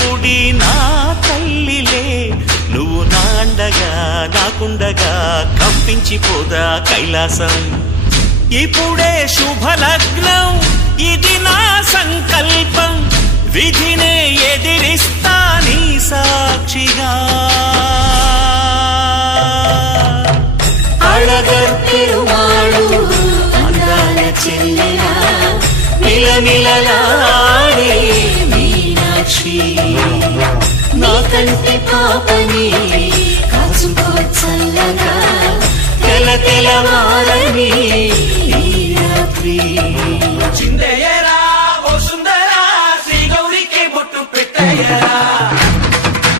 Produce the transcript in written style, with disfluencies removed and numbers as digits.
గుడి నా తల్లిలే, నువ్వు నాండగా నాకుండగా కంపించిపోదా కైలాసం. ఇప్పుడే శుభలగ్నం, ఇది నా సంకల్పం, విధినే ఎదిరిస్తా నీ సాక్షిగా. అళగర్ పెరుమాళు అందాల చెల్లెలా, మిలమిలలాడే మీనాక్షి, నీ కంటి పాపని కాచుకో చల్లగా, తెల తెలవారని ఈ రాత్రి. చిందయ్యరా ఓ సుందరా, శ్రీ గౌరికి బొట్టు పెట్టయ్యరా.